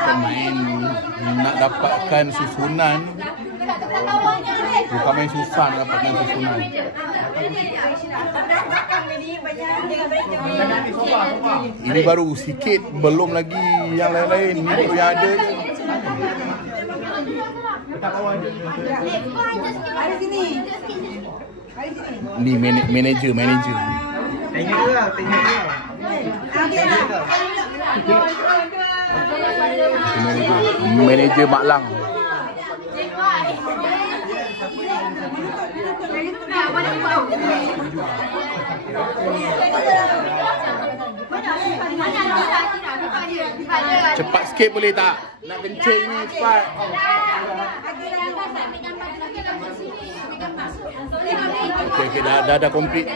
Pemain nak dapatkan susunan, bukan main susah nak dapatkan susunan. Ini baru sikit, belum lagi yang lain-lain. Ini baru yang ada. Ni manager. Manager Mak Lang. Cepat sikit boleh tak? Nak kencing ni cepat. Okay, dah komplit.